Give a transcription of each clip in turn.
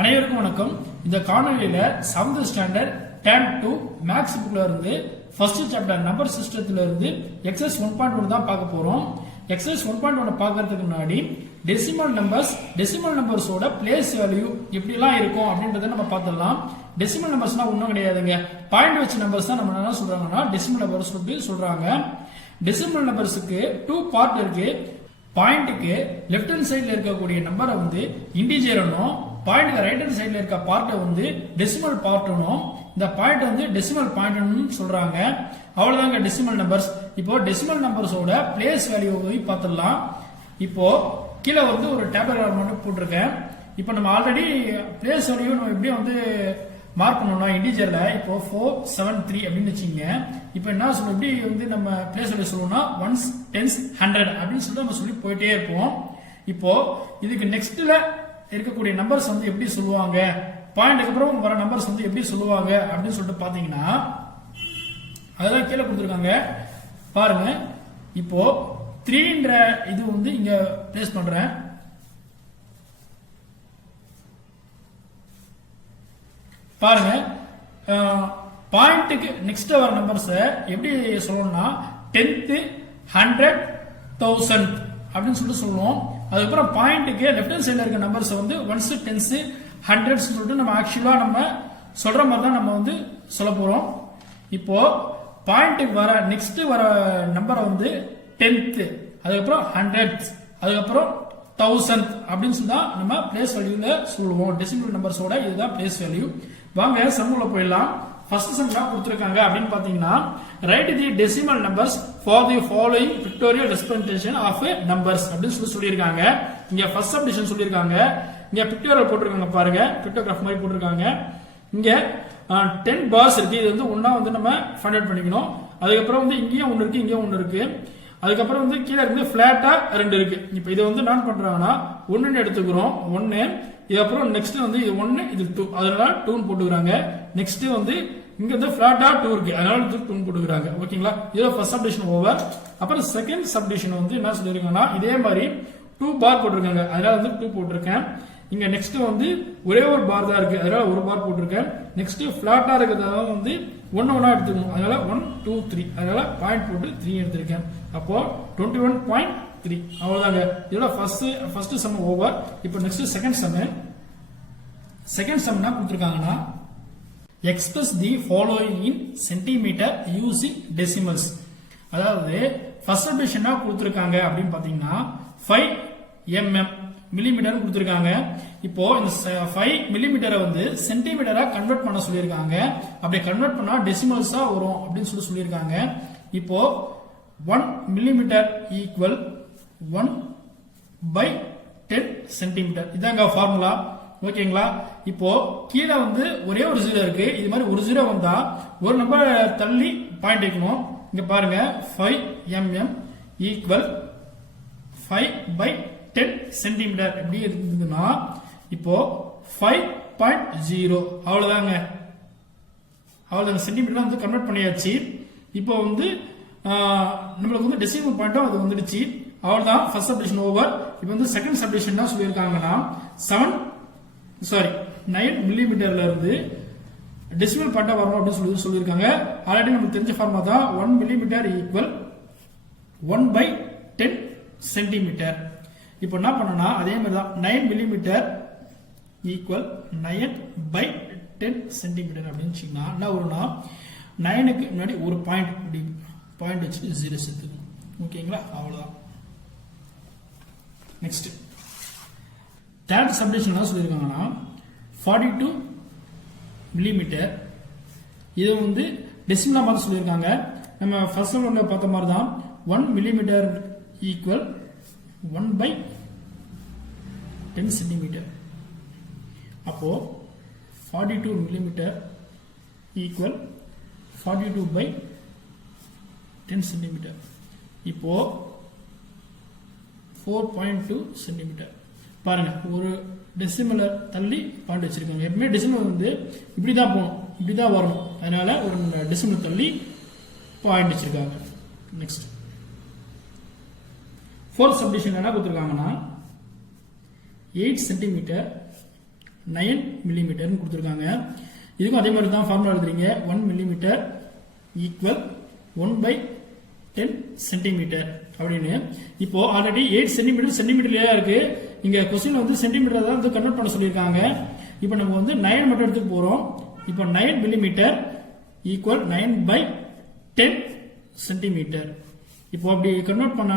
அனைவருக்கும் வணக்கம். இந்த காணொலியில 7th ஸ்டாண்டர்ட் டேர்ம் 2 மேக்ஸ் புக்ல இருந்து ஃபர்ஸ்ட் சாப்டர் நம்பர் சிஸ்டத்துல இருந்து எக்ஸசைஸ் 1.1 தான் பார்க்க போறோம். எக்ஸசைஸ் 1.1 பார்க்கறதுக்கு முன்னாடி டெசிமல் நம்பர்ஸோட பிளேஸ் வேல்யூ எப்படி எல்லாம் இருக்கும் அப்படின்றத நம்ம பார்த்துடலாம். டெசிமல் நம்பர்ஸ்னா ஒன்றும் கிடையாதுங்க, பாயிண்ட் வச்ச நம்பர்ஸ் தான் நம்ம என்ன சொல்றாங்கன்னா டெசிமல் நம்பர்ஸ் சொல்றாங்க. டெசிமல் நம்பர்ஸுக்கு 2 பார்ட் இருக்கு. பாயிண்ட்டுக்கு லெஃப்ட் ஹேண்ட் சைட்ல இருக்கக்கூடிய நம்பரை வந்து இன்டிஜர்னும், பாயிண்ட் ரைட் ஹேண்ட் சைட்ல இருக்க பார்ட்டை வந்து டெசிமல் பார்ட்னும், இந்த பாயிண்ட் வந்து டெசிமல் பாயிண்ட்னு சொல்றாங்க. அவ்வளவுதாங்க டெசிமல் நம்பர்ஸ். இப்போ டெசிமல் நம்பர்ஸோட பிளேஸ் வேல்யூ பார்த்துடலாம். இப்போ கீழே வந்து ஒரு டேபிள் மட்டும் போட்டிருக்கேன். இப்போ நம்ம ஆல்ரெடி பிளேஸ் வேல்யூ நம்ம எப்படி வந்து மார்க் பண்ணோம்னா இன்டிஜர்ல இப்போ 473 அப்படின்னு வச்சுங்க. இப்போ என்ன சொல்லுவோம், எப்படி வந்து நம்ம பிளேஸ் வேல்யூ சொல்லுவோம்னா 1s 10s 100 அப்படின்னு சொல்லிட்டு நம்ம சொல்லி போயிட்டே இருப்போம். இப்போ இதுக்கு நெக்ஸ்ட்ல இருக்கக்கூடிய நம்பர்ஸ் வந்து எப்படி சொல்லுவாங்க, பாயிண்ட்க்கு அப்புறம் வர நம்பர்ஸ் வந்து எப்படி சொல்லுவாங்க அப்படின்னு சொல்லிட்டு பாத்தீங்கன்னா அதெல்லாம் கீழே கொடுத்துருக்காங்க பாருங்க. இப்போ 3ன்ற இது வந்து இங்க பிளேஸ் பண்றேன். பாருங்க, பாயிண்ட்டுக்கு நெக்ஸ்ட் வர நம்பர்ஸ் எப்படி சொல்லணும்னா 10th 100 1000 அப்படின்னு சொல்லிட்டு சொல்லுவோம். அதுக்கப்புறம் பாயிண்ட்டுக்கு லெஃப்ட் ஹேண்ட் சைட்ல இருக்க நம்பர்ஸ் வந்து 1s 10s 100s சொல்லிட்டு நம்ம ஆக்சுவலா நம்ம சொல்ற மாதிரி தான் நம்ம வந்து சொல்ல போறோம். இப்போ பாயிண்ட்டுக்கு வர நெக்ஸ்ட் வர நம்பரை வந்து 10th, அதுக்கப்புறம் 100th, அதுக்கப்புறம் 1000 அப்படின்னு சொல்லி தான் நம்ம பிளேஸ் வேல்யூல சொல்லுவோம். டெசிமல் நம்பர்ஸோட இதுதான் பிளேஸ் வேல்யூ. வாங்க சம்முல போயிடலாம். ஃபர்ஸ்ட் சம் என்ன கொடுத்திருக்காங்க அப்படின்னு பாத்தீங்கன்னா write the decimal numbers for the following pictorial representation of numbers அப்படின்னு சொல்லியிருக்காங்க. இங்க ஃபர்ஸ்ட் சப்டிஷன் சொல்லியிருக்காங்க. இங்க பிக்டோரியல் போட்டிருக்காங்க பாருங்க, பிக்டோகிராஃப் மாதிரி போட்டிருக்காங்க. இங்க 10 பார்ஸ் இருக்கு. இது வந்து ஒன்னா வந்து நம்ம ஃபைண்ட் அவுட் பண்ணிக்கணும். அதுக்கப்புறம் வந்து இங்கேயும் ஒன்னு இருக்கு, இங்கேயும் ஒன்னு இருக்கு. அதுக்கப்புறம் வந்து கீழே இருந்து பிளாட்டா 2 இருக்கு. இப்போ இதை வந்து நான் பண்றாங்கன்னா 1 எடுத்துக்கிறோம். 1 இதுக்கப்புறம் நெக்ஸ்ட் வந்து இது 1 இது 2, அதனால 2 போட்டுக்கிறாங்க. நெக்ஸ்ட் வந்து இங்க வந்து பிளாட்டா 2 இருக்கு, அதனால 2 போட்டுக்கிறாங்க. ஓகேங்களா, இதுல ஃபர்ஸ்ட் சப்டிஷன் ஓவர். அப்புறம் செகண்ட் சப்டிஷன் வந்து என்ன சொல்லிருக்காங்கன்னா இதே மாதிரி 2 பார் போட்டிருக்காங்க, அதனால வந்து 2 போட்டிருக்கேன். இங்க நெக்ஸ்ட் வந்து ஒரே ஒரு பார் தான் இருக்கு, அதனால ஒரு பார் போட்டிருக்கேன். நெக்ஸ்ட் பிளாட்டா இருக்கிறதால வந்து 1 1 எடுத்துக்கணும், அதனால 1 2 3, அதனால பாயிண்ட் போட்டு 3 எடுத்திருக்கேன். அப்போ 21.3 அவ்வளவுதாங்க. இதோட ஃபர்ஸ்ட் சம் ஓவர். இப்போ next second sum. Second sum என்ன கொடுத்திருக்காங்கன்னா express the following in centimetre using decimals. அதாவது ஃபர்ஸ்ட் சப்டிஷன் என்ன கொடுத்திருக்காங்க அப்படின்னு பாத்தீங்கன்னா 5 mm மில்லிமீட்டர் கொடுத்திருக்காங்க. இப்போ இந்த 5 மில்லிமீட்டரை வந்து சென்டிமீட்டரா கன்வெர்ட் பண்ண சொல்லியிருக்காங்க. அப்படி கன்வெர்ட் பண்ணா டெசிமல்ஸா வரும் அப்படின்னு சொல்லியிருக்காங்க. இப்போ 1 மில்லிமீட்டர் ஈக்குவல் 1/10 சென்டிமீட்டர், இதாங்க ஃபார்முலா. ஓகேங்களா, இப்போ கீழே வந்து ஒரே ஒரு 0 இருக்கு. இது மாதிரி ஒரு 0 வந்தா ஒரு நம்பர் தள்ளி பாயிண்ட் வைக்கணும். இங்க பாருங்க 5 mm ஈக்குவல் 5/10 சென்டிமீட்டர் எப்படி இருந்ததுன்னா இப்போ 5.0 அவ்வளவுதாங்க. சென்டிமீட்டர் வந்து கன்வெர்ட் பண்ணியாச்சு. இப்போ வந்து நம்மளுக்கு வந்து டெசிமல் பாயிண்டும் அது வந்துடுச்சு. அவ்வளவுதான், ஃபர்ஸ்ட் சப்டிஷன் ஓவர். இப்போ வந்து செகண்ட் சப்டிஷன் என்ன சொல்லியிருக்காங்கன்னா 9 மில்லிமீட்டர்ல இருந்து டெசிமல் பாயிண்டா வரணும் அப்படின்னு சொல்லியிருக்காங்க. ஆல்ரெடி நமக்கு தெரிஞ்ச ஃபார்முலா தான் 1 மில்லிமீட்டர் ஈக்குவல் 1/10 சென்டிமீட்டர். இப்போ என்ன பண்ணனா அதே மாதிரி தான் 9 மில்லிமீட்டர் ஈக்குவல் 9/10 சென்டிமீட்டர் அப்படின்னு சொன்னா என்ன வரும்னா 9க்கு முன்னாடி ஒரு பாயிண்ட், இப்படி பாயிண்ட் வச்சு 0 சேர்த்துக்கணும். ஓகேங்களா, அவ்வளவுதான். நெக்ஸ்ட் தேர்ட் சப்டிஷன் என்ன சொல்லியிருக்காங்கன்னா 42 மில்லிமீட்டர். இது வந்து டெசிமலா மாதிரி சொல்லியிருக்காங்க. நம்ம ஃபர்ஸ்ட் ஒன்ல பார்த்த மாதிரி தான் 1 மில்லிமீட்டர் ஈக்குவல் 1/10 சென்டிமீட்டர். அப்போ 42 மில்லிமீட்டர் ஈக்குவல் 42/10 சென்டிமீட்டர். இப்போ 4.2 சென்டிமீட்டர். பாருங்க, ஒரு டெசிமலர் தள்ளி பாயிண்ட் வச்சிருக்காங்க. எப்பவுமே டெசிமல் வந்து இப்படிதான் போகணும், இப்படிதான் வரணும், அதனால ஒரு டெசிமல் தள்ளி பாயிண்ட் வச்சிருக்காங்க. நெக்ஸ்ட் ஃபோர்த் சப்டிஷன் என்ன கொடுத்துருக்காங்கன்னா 8 சென்டிமீட்டர் 9 மில்லிமீட்டர்னு கொடுத்துருக்காங்க. இதுக்கும் அதே மாதிரி தான் ஃபார்முலா எழுதுறீங்க. 1 மில்லிமீட்டர் ஈக்குவல் 1/10 சென்டிமீட்டர் அப்படின்னு. இப்போ ஆல்ரெடி 8 சென்டிமீட்டர் சென்டிமீட்டர்லயே இருக்கு. இங்க கொஸ்டின்ல வந்து சென்டிமீட்டர் தான் வந்து கன்வெர்ட் பண்ண சொல்லியிருக்காங்க. இப்போ நம்ம வந்து 9 மட்டும் எடுத்துட்டு போறோம். இப்போ 9 மில்லிமீட்டர் ஈக்குவல் 9/10 சென்டிமீட்டர். இப்போ அப்படி கன்வெர்ட் பண்ணா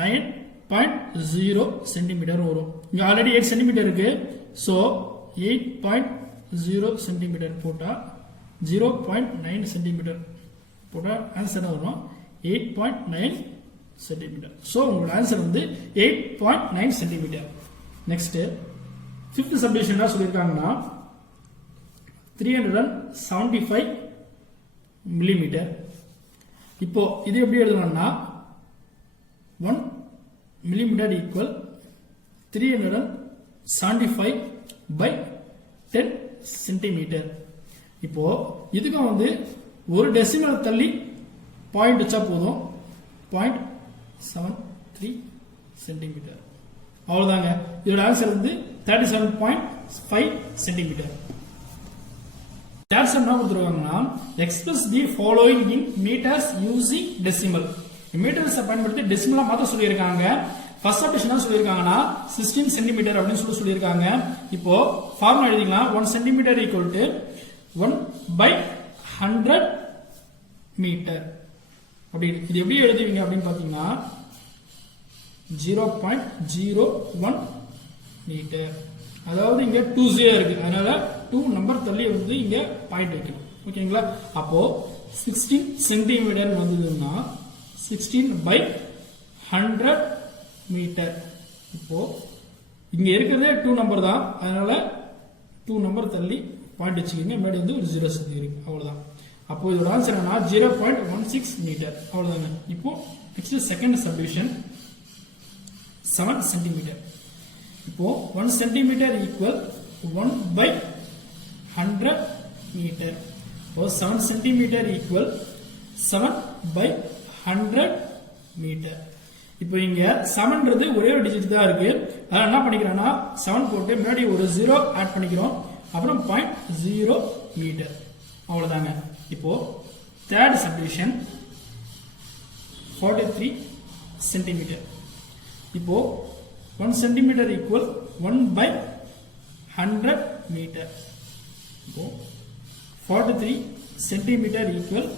9.0 சென்டிமீட்டர் வரும். இங்க ஆல்ரெடி 8 சென்டிமீட்டர் இருக்கு. சோ 8.0 சென்டிமீட்டர் போட்டா 0.9 சென்டிமீட்டர் போட்டா ஆன்சர் வரும் 8.9 சென்டிமீட்டர். சோ உங்களோட ஆன்சர் வந்து 8.9 சென்டிமீட்டர். நெக்ஸ்ட் 5th சப்டிவிஷன் என்ன சொல்லியிருக்காங்கன்னா 375 மில்லிமீட்டர். இப்போ இது எப்படி எழுதணும்னா 1 மில்லிமீட்டர் ஈக்குவல் 375/10 சென்டிமீட்டர். இப்போ இதுக்கும் வந்து ஒரு டெசிமல் தள்ளி பாயிண்ட் வச்சா போதும் 0.73 சென்டிமீட்டர். அவ்வளவுதாங்க. இதோட ஆன்சர் வந்து 37.5 சென்டிமீட்டர். என்ன கொடுத்துருவாங்கன்னா express the following in metres using decimal. Metres பயன்படுத்தி டெசிமலா மாத்த சொல்லியிருக்காங்க. ஃபர்ஸ்ட் சப்டிவிஷன் என்ன சொல்லியிருக்காங்கன்னா 16 சென்டிமீட்டர் அப்படின்னு சொல்லியிருக்காங்க. இப்போ ஃபார்முலா எழுதிக்கலாம். 1 சென்டிமீட்டர் ஈக்குவல் டு 1/100 மீட்டர். அப்படி இது எப்படி எழுதுவீங்க அப்படின்னு பாத்தீங்கன்னா 0.01 மீட்டர். அதாவது இங்க 20 இருக்கு. அதனால 2 நம்பர் தள்ளி வந்து இங்க பாயிண்ட் வைக்கணும். ஓகேங்களா? அப்போ 16 சென்டிமீட்டர் வந்ததுன்னா 16/100 மீட்டர். இப்போ இங்க இருக்கிறதே 2 நம்பர் தான். அதனால 2 நம்பர் தள்ளி பாயிண்ட் வச்சுக்கோங்க. மேலே வந்து ஒரு 0 சேர்த்து இருக்கு. அவ்வளவுதான். அப்போ இதோட ஆன்சர் என்ன 0.16 மீட்டர். அவ்வளவுதாங்க. இப்போ நெக்ஸ்ட் செகண்ட் சப்டிவிஷன் 7 சென்டிமீட்டர். இப்போ 1 சென்டிமீட்டர் ஈக்குவல் 1/100 மீட்டர். இப்போ 7 சென்டிமீட்டர் ஈக்குவல் 7/100 மீட்டர். இப்போ இங்க 7ன்றது ஒரே ஒரு டிஜிட் தான் இருக்கு. அதனால என்ன பண்ணிக்கிறோம்னா 7 போட்டு முன்னாடி ஒரு 0 ஆட் பண்ணிக்கிறோம். அப்புறம் 0.0 மீட்டர். அவ்வளவுதாங்க. இப்போ தேர்ட் சப்டிவிஷன் 43 சென்டிமீட்டர். இப்போ 1 சென்டிமீட்டர் ஈக்குவல் 1/100 மீட்டர். இப்போ 43 சென்டிமீட்டர் ஈக்குவல்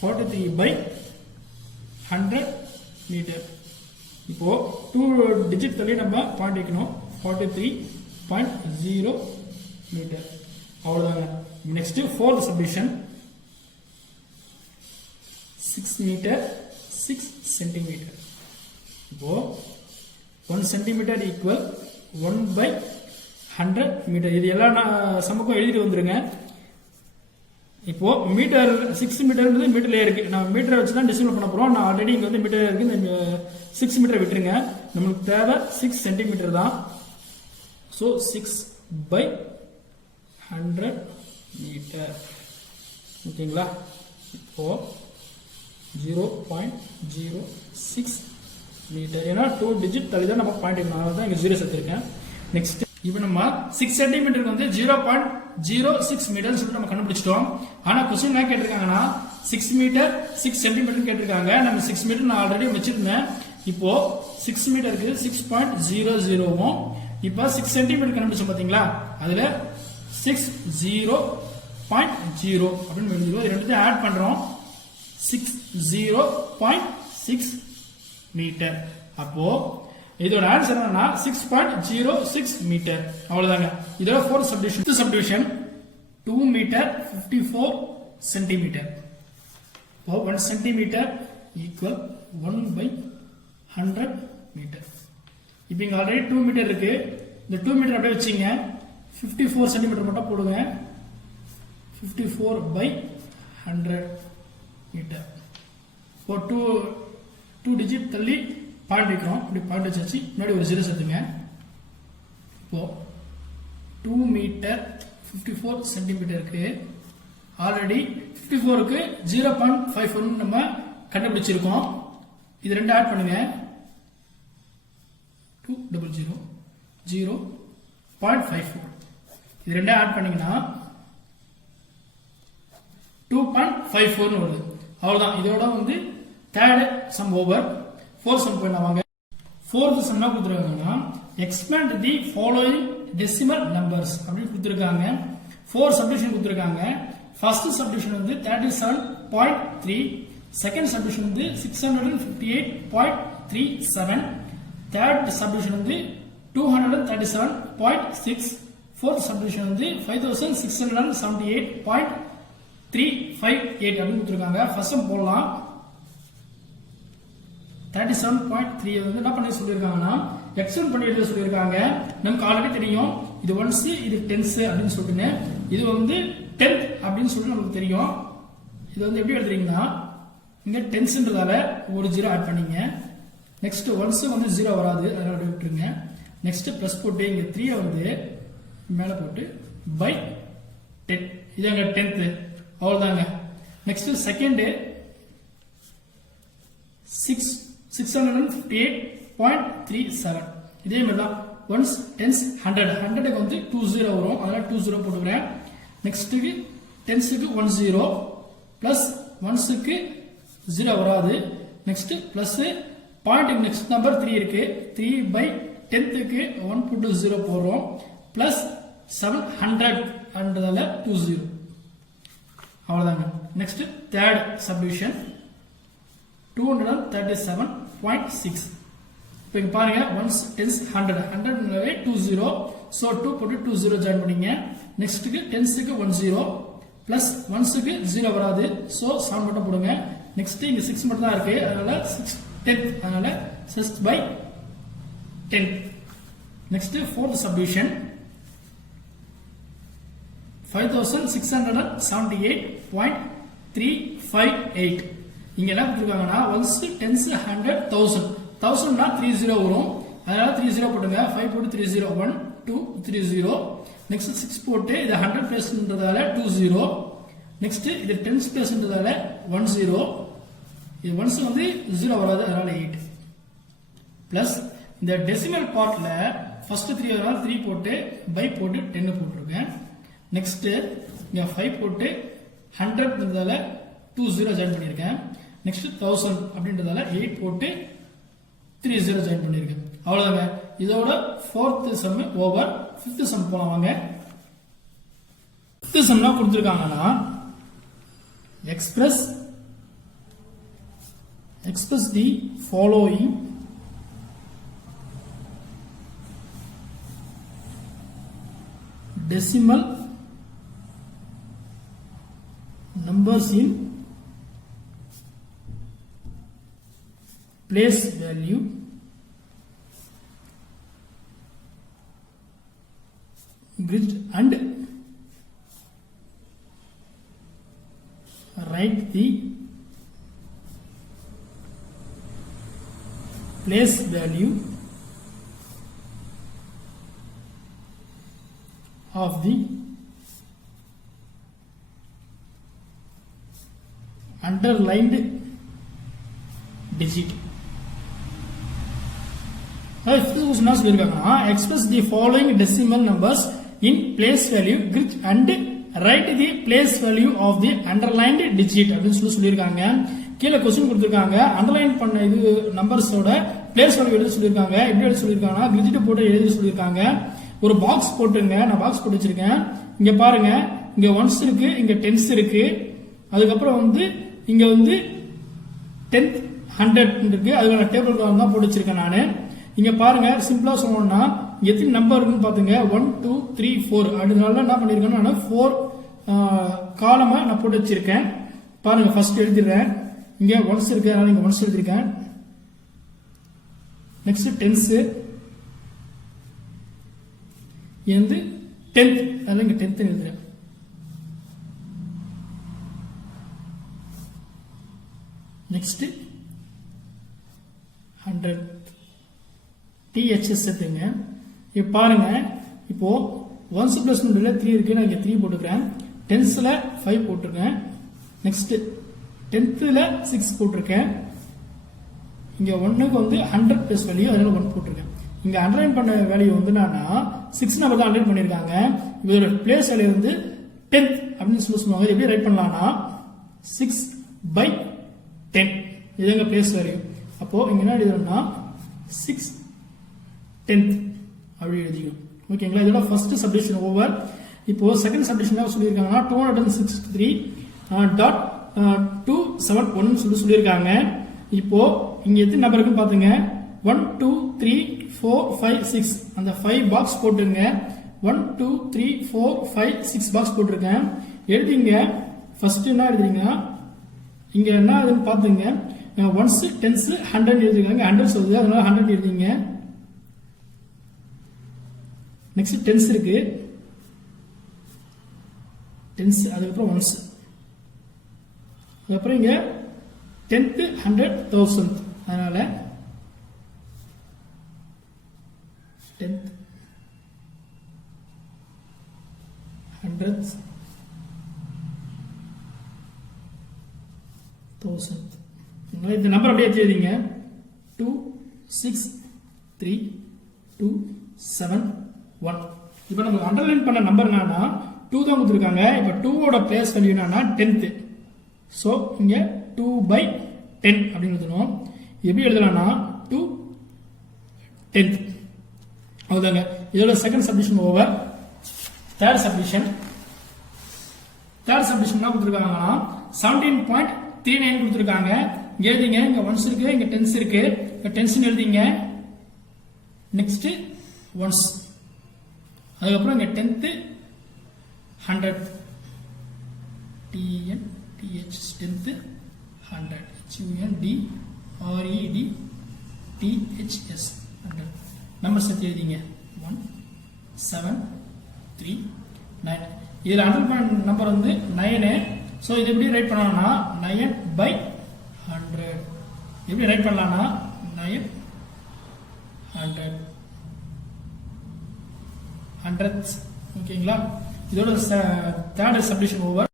43/100 மீட்டர். இப்போ 2 டிஜிட் தள்ளி நம்ம பாயிண்ட் வைக்கணும். 43.0 மீட்டர். அவ்வளவுதாங்க. Next fourth subdivision 6 metre 6 centimetre. இப்போ 1 சென்டிமீட்டர் ஈக்குவல் 1/100 மீட்டர். இது எல்லா சமக்கும் எழுதிட்டு வந்துருங்க. இப்போ மீட்டர் 6 மீட்டர் மீட்டர்லயே இருக்கு. நம்ம மீட்டரை வச்சு தான் டெசிமல் பண்ண போறோம். நான் ஆல்ரெடி இங்க வந்து மீட்டர் இருக்கு. இந்த 6 மீட்டர் விட்டுருங்க. நமக்கு தேவை 6 சென்டிமீட்டர் தான். So 6/100 metre. ஓகேங்களா? இப்போ 0.06 மீட்டர். ஏன்னா 2 டிஜிட் தள்ளி தான் நம்ம பாயிண்ட் வைக்கணும். அதனால தான் இங்க 0 சேர்த்திருக்கேன். நெக்ஸ்ட் இப்போ நம்ம 6 சென்டிமீட்டருக்கு வந்து 0.06 மீட்டர் சொல்லிட்டு நம்ம கண்டுபிடிச்சிட்டோம். ஆனா क्वेश्चन என்ன கேட்டிருக்காங்கன்னா 6 மீட்டர் 6 சென்டிமீட்டர் கேட்டிருக்காங்க. நம்ம 6 மீட்டர் நான் ஆல்ரெடி வச்சிருந்தேன். இப்போ 6 மீட்டருக்கு 6.00வும் இப்போ 6 சென்டிமீட்டர் கண்டுபிடிச்சோம் பாத்தீங்களா? அதுல 60.0 அப்படின்னு எழுதிடுவோம். இது ரெண்டுத்தையும் ஆட் பண்றோம். 60.6 மீட்டர். அப்போ இதோட ஆன்சர் என்னன்னா 6.06 மீட்டர். அவ்வளவுதாங்க. இதோட ஃபோர்த் சப்டிவிஷன் 2 மீட்டர் 54 சென்டிமீட்டர். இப்போ 1 சென்டிமீட்டர் ஈக்குவல் 1/100 மீட்டர். இப்போ இங்க ஆல்ரெடி 2 மீட்டர் இருக்கு. இந்த 2 மீட்டர் அப்படியே வச்சீங்க. 54 சென்டிமீட்டர் மட்டும் போடுங்க. 54/100 மீட்டர். இப்போ 2 டிஜிட் தள்ளி பாயிண்ட் வைக்கிறோம். இப்படி பாயிண்ட் வச்சாச்சு. முன்னாடி ஒரு 0 சேர்த்துங்க. இப்போ 2 மீட்டர் 54 சென்டிமீட்டர் இருக்கு. ஆல்ரெடி 54க்கு 0.54 நம்ம கண்டுபிடிச்சிருக்கோம். இது ரெண்டு ஆட் பண்ணுங்க. 200 0 0.54. இது ரெண்டே ஆட் பண்ணீங்கன்னா 2.54 வருது. அவ்வளவுதான். இதோட வந்து third sum over. Fourth some போய் வாங்க. ஃபோர்த் சம் என்ன கொடுத்துருக்காங்கன்னா expand the following decimal numbers அப்படின்னு கொடுத்துருக்காங்க. 4 சப்டிவிஷன் கொடுத்துருக்காங்க. ஃபர்ஸ்ட் சப்டிவிஷன் வந்து 37.3, செகண்ட் சப்டிவிஷன் வந்து 658.37, தேர்ட் சப்டிவிஷன் வந்து 237.6, ஃபோர்த் சப்டிவிஷன் வந்து 5678.358 அப்படின்னு கொடுத்துருக்காங்க. ஃபர்ஸ்ட் போடலாம். 37.3 வந்து என்ன பண்ணி சொல்லியிருக்காங்கன்னா எக்ஸ்டெண்ட் பண்ணி எழுத சொல்லியிருக்காங்க. நமக்கு ஆல்ரெடி தெரியும் இது ஒன்ஸ் இது டென்ஸ் அப்படின்னு சொல்லிட்டு, இது வந்து 10th அப்படின்னு சொல்லிட்டு நமக்கு தெரியும். இது வந்து எப்படி எழுதுறீங்கன்னா இங்க டென்ஸ்ன்றதால ஒரு 0 ஆட் பண்ணீங்க. நெக்ஸ்ட் ஒன்ஸ் வந்து 0 வராது, அதனால விட்டுருங்க. நெக்ஸ்ட் பிளஸ் போட்டு இங்க 3 வந்து மேல போட்டு பை 10, இது அங்க 10th. அவ்வளவுதாங்க. நெக்ஸ்ட் செகண்ட் 658.37, இதே மாதிரி தான். ஒன்ஸ் டென்ஸ் 100க்கு வந்து 20 வரும், அதனால 20 போட்டுக்கிறேன். நெக்ஸ்ட்டுக்கு டென்ஸுக்கு 10 பிளஸ் ஒன்ஸுக்கு 0 வராது. Next plus point next number 3 இருக்கு, 3 பை 10க்கு 1 போட்டு 0 போடுறோம். பிளஸ் 700 20, அவ்வளவுதாங்க. Next third subdivision 237.6. இப்போ இங்க பாருங்க ஒன்ஸ் டென்ஸ் 100 20, சோ 2 போட்டு 20 ஜாயின் பண்ணீங்க. நெக்ஸ்ட்டுக்கு டென்ஸுக்கு 10 பிளஸ் ஒன்ஸுக்கு 0 வராது, சோ 7 மட்டும் போடுங்க. நெக்ஸ்ட் இங்க 6 மட்டும் தான் இருக்கு, அதனால 6 10th, அதனால 6 by 10. Next fourth subdivision 5678.358. இங்க என்ன கொடுத்திருக்காங்கன்னா ஒன்ஸ் டென்ஸ் 100 1000, 1000னா 30 வரும், அதனால 30 போட்டுங்க. 5 போட்டு 30 1 2 30. நெக்ஸ்ட் 6 போட்டு இது 100 பிளேஸ்ன்றதால 20. நெக்ஸ்ட் இது 10 பிளேஸ்ன்றதால 10. இது ஒன்ஸ் வந்து 0 வராது, அதனால 8. பிளஸ் இந்த டெசிமல் பார்ட்ல ஃபர்ஸ்ட் 3 வரனால 3 போட்டு பை போட்டு 10 போட்டுருக்கேன். நெக்ஸ்ட் இங்க 5 போட்டு 100ன்றதால 20 ஜாயின் பண்ணிருக்கேன். நெக்ஸ்ட் 1000 அப்படின்றதால 8 போட்டு 30 ஜாயின் பண்ணிருக்கேன். அவ்வளவுதாங்க. இதோட fourth sum over. Fifth sum போலாம் வாங்க. ஃபிஃப்த் சம்னா கொடுத்திருக்காங்கன்னா express the following decimal numbers in place value grid and write the place value of the underlined digit. Express the following decimal numbers in place value grid and write the place value of the underlined digit அப்படின்னு சொல்லியிருக்காங்க. கீழே question கொடுத்திருக்காங்க. Underline பண்ண இது நம்பர்ஸோட place value எழுத சொல்லியிருக்காங்க. எப்படி எழுத சொல்லியிருக்காங்கன்னா கிரிஜிட் போட்டு எழுத சொல்லியிருக்காங்க. ஒரு பாக்ஸ் போட்டுருங்க. நான் பாக்ஸ் போட்டு வச்சிருக்கேன். இங்க பாருங்க, இங்க ஒன்ஸ் இருக்கு, இங்க டென்ஸ் இருக்கு, அதுக்கப்புறம் வந்து இங்க வந்து 10th 100 இருக்கு. அதுக்கான டேபிள் தான் போட்டு வச்சிருக்கேன் நானு. இங்க பாருங்க, சிம்பிளா சொல்லணும்னா எத்தனை நம்பர் இருக்குன்னு பாத்துங்க. 1 2 3 4 அதனால என்ன பண்ணிருக்கேன்னா நான் 4 காலமா நான் போட்டு வச்சிருக்கேன். பாருங்க, ஃபர்ஸ்ட் எழுதிடுறேன். இங்க ஒன்ஸ் இருக்கு, அதனால இங்க ஒன்ஸ் எழுதிருக்கேன். நெக்ஸ்ட் டென்ஸ் வந்து 10th, அதனால இங்க 10th எழுதுறேன். நெக்ஸ்ட் 100 THS சேர்த்துங்க. இப்போ பாருங்க, இப்போ ஒன்ஸ் பிளஸ் 3 இருக்கு, நான் இங்க 3 போட்டுக்கிறேன். டென்ஸ்ல 5 போட்டிருக்கேன். நெக்ஸ்ட் 10th 6 போட்டிருக்கேன். இங்க 1க்கு வந்து 100 பிளஸ் வேல்யூ, அதனால 1 போட்டிருக்கேன். இங்க அண்டர்லைன் பண்ண வேல்யூ வந்து என்னன்னா 6 நம்பர் தான் அண்டர்லைன் பண்ணிருக்காங்க. இதோட பிளேஸ் வேல்யூ வந்து 10th அப்படின்னு சொல்லுவாங்க. எப்படி ரைட் பண்ணலாம்னா 6/10 இதுங்க பிளேஸ் வேல்யூ. அப்போ இங்க என்ன எழுதணும்னா 6/10 அப்படி எழுதிக்கும். ஓகேங்களா? இதோட ஃபர்ஸ்ட் சப்டிவிஷன் ஓவர். இப்போ செகண்ட் சப்டிவிஷன் சொல்லியிருக்காங்கன்னா 263.271 சொல்லியிருக்காங்க. இப்போ இங்க எத்தனை நம்பர் இருக்குன்னு பாத்துங்க. 1 2 3 4 5 6 அந்த 5 பாக்ஸ் போட்டுருங்க. 1 2 3 4 5 6 பாக்ஸ் போட்டிருக்கேன். எழுதிங்க. ஃபர்ஸ்ட் என்ன எழுதுறீங்க, இங்க என்ன ஆகுதுன்னு பாத்துங்க. 1s 10s 100 எழுதிருக்காங்க. 100 சொல்லுது, அதனால 100 எழுதிங்க. நெக்ஸ்ட் 10s இருக்கு, 10s அதுக்கப்புறம் 1s, அதுக்கப்புறம் இங்க 10th 100 1000, அதனால 10th 100th 1000. இந்த நம்பர் அப்படியே எழுதிங்க. 2 6 3 2 7 1. இப்போ நம்ம அண்டர்லைன் பண்ண நம்பர் என்னன்னா 2 தான் கொடுத்துருக்காங்க. இப்போ 2 ஓட பிளேஸ் வேல்யூ என்னன்னா 10th. ஸோ இங்க 2/10 அப்படின்னு எழுதணும். எப்படி எழுதலாம்னா 2/10. அவ்வளோதாங்க. இதோட second subdivision over. Third submission என்ன கொடுத்துருக்காங்கன்னா 17.39 கொடுத்துருக்காங்க. இங்க எழுதிங்க. இங்க 1s இருக்கு, இங்க 10s இருக்கு. இங்க 10s எழுதிங்க. நெக்ஸ்ட் 1s, அதுக்கப்புறம் இங்க 10th 100th TN TH 10th 100 HUNDRED THS 100 number சேர்த்து எழுதிங்க. 1 7 3 9. இதுல அண்டர்லைன் நம்பர் வந்து 9. ஸோ இது எப்படி ரைட் பண்ணலாம்னா 9/100. எப்படி ரைட் பண்ணலாம்னா 900 100th. ஓகேங்களா? இதோட third subdivision over.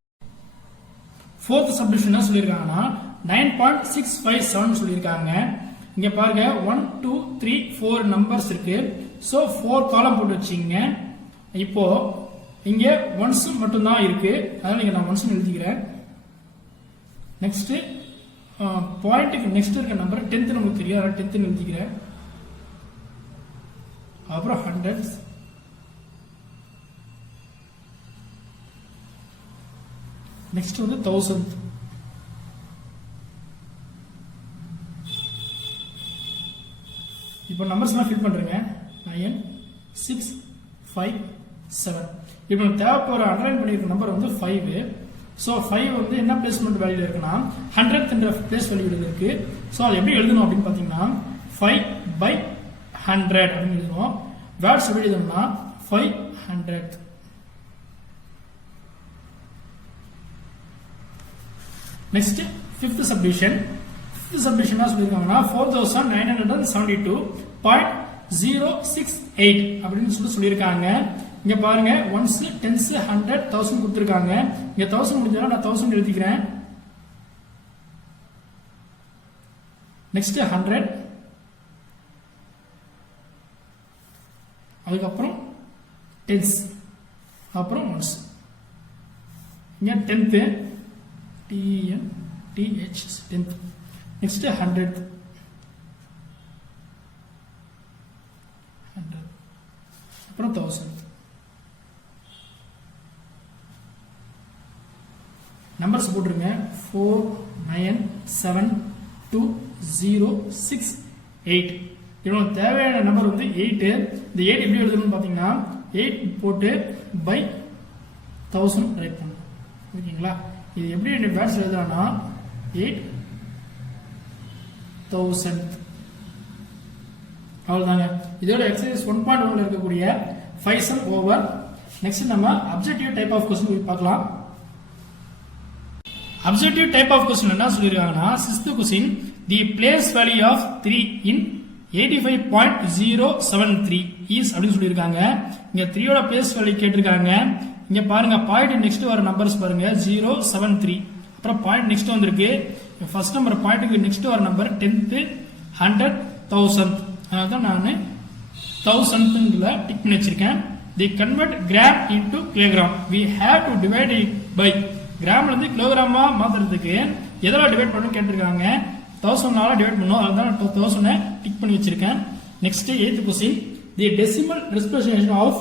Fourth subdivision என்ன சொல்லியிருக்காங்கன்னா 9.657 சொல்லியிருக்காங்க. இங்க பாருங்க 1 2 3 4 நம்பர்ஸ் இருக்கு. ஸோ 4 காலம் போட்டு வச்சிங்க. இப்போ இங்க 1s மட்டும் தான் இருக்கு, அதனால இங்க நான் 1s எழுதிக்கிறேன். நெக்ஸ்ட் பாயிண்ட்டுக்கு நெக்ஸ்ட் இருக்க நம்பர் 10th நமக்கு தெரியும், அதனால 10th எழுதிக்கிறேன். அப்புறம் 100s, நெக்ஸ்ட் வந்து 1000. இப்போ நம்பர்ஸ் எல்லாம் ஃபில் பண்றேங்க. 9 6 5 7. இப்போ நமக்கு தேவைப்படுற அண்டர்லைன் பண்ணிருக்க நம்பர் வந்து 5. ஸோ 5 வந்து என்ன பிளேஸ்மெண்ட் வேல்யூ இருக்குன்னா 100th என்ற பிளேஸ் வேல்யூ இருக்கு. ஸோ அது எப்படி எழுதணும் அப்படின்னு பாத்தீங்கன்னா 5/100 அப்படின்னு எழுதணும். வேர்ட்ஸ் எப்படி எழுதணும்னா 500th. நெக்ஸ்ட் ஃபிஃப்த் சப்டிவிஷன் என்ன சொல்லியிருக்காங்கன்னா 4972.068 அப்படின்னு சொல்லியிருக்காங்க. இங்க பாருங்க 1s 10s 100 1000 கொடுத்திருக்காங்க. இங்க 1000 முடிஞ்சா நான் 1000 எழுதிக்கிறேன். நெக்ஸ்ட் 100, அதுக்கப்புறம் 10s, அப்புறம் 1s. இங்க 10th TN TH 10th. Next 100th, அப்புறம் 1000. நம்பர்ஸ் போட்டுருங்க. 4 9 7 2 0 6 8. இதோட தேவையான நம்பர் வந்து 8. இந்த 8 எப்படி எழுதணும்னு பாத்தீங்கன்னா 8 போட்டு by 1000 ரைட் பண்ணணும். ஓகேங்களா? இது எப்படி வேர்ட்ஸ் எழுதலாம்னா 8000. அவ்வளவுதாங்க. இதோட எக்ஸசைஸ் 1.1 இருக்கக்கூடிய 5 sum ஓவர். நெக்ஸ்ட் நம்ம அப்ஜெக்டிவ் டைப் ஆஃப் क्वेश्चन போய் பார்க்கலாம். அப்ஜெக்டிவ் டைப் ஆஃப் क्वेश्चन என்ன சொல்லிருக்காங்கன்னா 6th question the place value of 3 in 85.073 is அப்படின்னு சொல்லிருக்காங்க. இங்க 3 ஓட பிளேஸ் வேல்யூ கேட்டிருக்காங்க. இங்க பாருங்க பாயிண்ட் நெக்ஸ்ட் வர நம்பர்ஸ் பாருங்க 073. அப்புறம் பாயிண்ட் நெக்ஸ்ட் வந்திருக்கு. ஃபர்ஸ்ட் நம்பர் பாயிண்ட்டுக்கு நெக்ஸ்ட் வர நம்பர் 10th 100 1000. அதனால தான் நான் 1000ல டிக் பண்ணி வச்சிருக்கேன். The convert gram into kilogram. we have to divide it by கிராம்ல இருந்து கிலோகிராமா மாத்துறதுக்கு எதெல்லாம் டிவைட் பண்ணணும் கேட்டிருக்காங்க. 1000 டிவைட் பண்ணணும். அதுதான் 1000 டிக் பண்ணி வச்சிருக்கேன். Next 8th question. The decimal representation of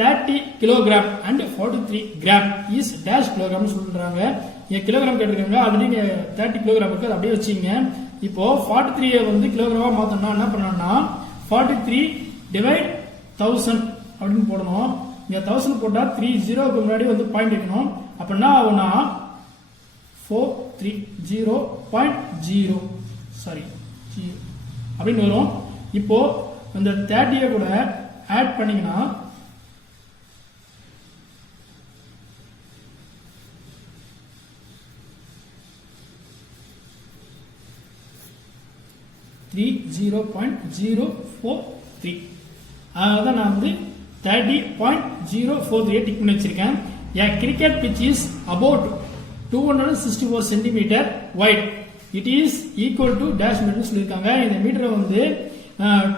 30 kilogram and 43 gram is dash kilogram சொல்றாங்க. கிலோகிராம் கேட்டிருக்காங்க. ஆல்ரெடி 30 கிலோகிராம் இருக்கு, அதை அப்படியே வச்சுங்க. இப்போ 43 வந்து கிலோகிராமா மாத்தணும்னா என்ன பண்ணணும்னா 43 டிவைட் 1000 அப்படின்னு போடணும். இங்க 1000 போட்டா 30க்கு முன்னாடி வந்து பாயிண்ட் வைக்கணும். அப்ப என்ன ஆகும்னா 430.0 சாரி அப்படின்னு வரும். இப்போ இந்த 30 கூட ஆட் பண்ணீங்கன்னா 30.043. அதான் நான் வந்து 30.043 டிக் பண்ணி வச்சிருக்கேன். A cricket pitch is about 264 cm wide. It is equal to dash meter சொல்லிருக்காங்க. இந்த மீட்டரை வந்து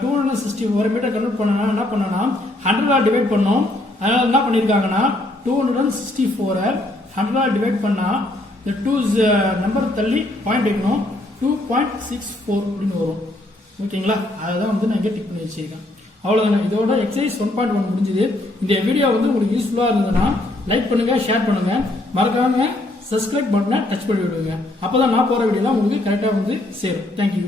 264 மீட்டர் கன்வெர்ட் பண்ணனா என்ன பண்ணனா 100 டிவைட் பண்ணோம். அதனால என்ன பண்ணிருக்காங்கன்னா 264 100 டிவைட் பண்ணா இந்த 2 நம்பர் தள்ளி பாயிண்ட் வைக்கணும். 2.64 அப்படின்னு வரும். ஓகேங்களா, அதுதான் வந்து நான் இங்கே டிக் பண்ணி வச்சிருக்கேன். அவ்வளவுதான். இதோட எக்ஸசைஸ் 1.1 முடிஞ்சது. இந்த வீடியோ வந்து உங்களுக்கு யூஸ்ஃபுல்லா இருந்ததுன்னா லைக் பண்ணுங்க, ஷேர் பண்ணுங்க, மறக்காம சப்ஸ்கிரைப் பட்டனை டச் பண்ணி விடுங்க. அப்பதான் நான் போற வீடியோலாம் உங்களுக்கு கரெக்டா வந்து சேரும். தேங்க்யூ.